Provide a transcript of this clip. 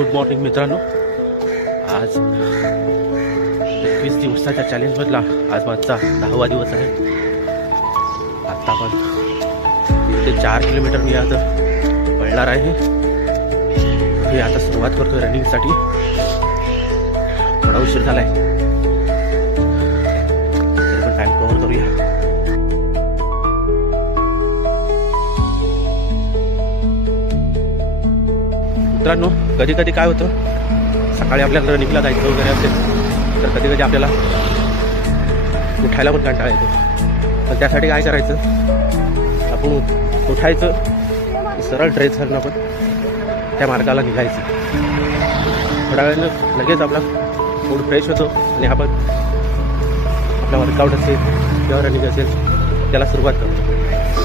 Good morning मित्रांनो. आज 21 दिवसाच्या चॅलेंजमधला आज माझा 10वा दिवस आहे. आता आपण ते 4 किलोमीटर मी आता पळणार आहे. मी आता सुरुवात करतोय रनिंगसाठी. थोडा उशीर झालाय तरी पण टाइम कव्हर करूया. मित्रांनो, कधी कधी काय होतं, सकाळी आपल्याला रनिंगला जायचं वगैरे असेल तर कधी कधी आपल्याला उठायला पण कंटाळा येतो. पण त्यासाठी काय करायचं, आपण उठायचं, सरळ ड्रेस घालून आपण त्या मार्गाला निघायचं. थोड्या वेळानं लगेच आपला मूड फ्रेश होतो आणि आपण आपला वर्कआउट असेल किंवा रनिंग असेल त्याला सुरुवात करतो.